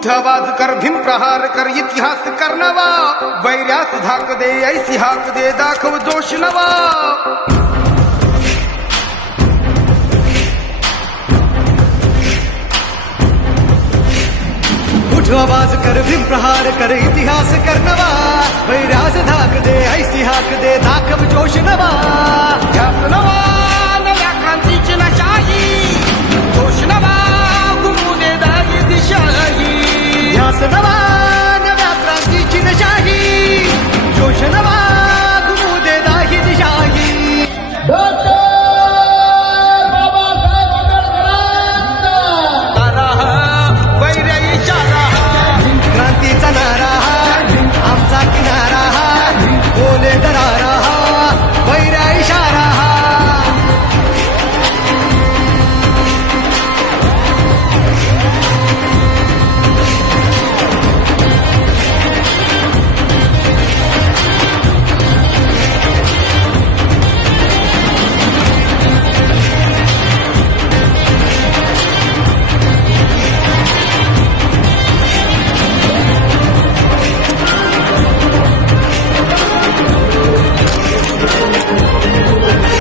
उठ आवाज कर भीम प्रहार कर इतिहास कर नवा वैर्यास धाक दे ऐसी हाक दे दाखव जोश नवा उठ आवाज कर भीम प्रहार कर इतिहास कर नवा वैराज धाक दे ऐसी हाक दे दाखव जोश नवा ध्यास नवा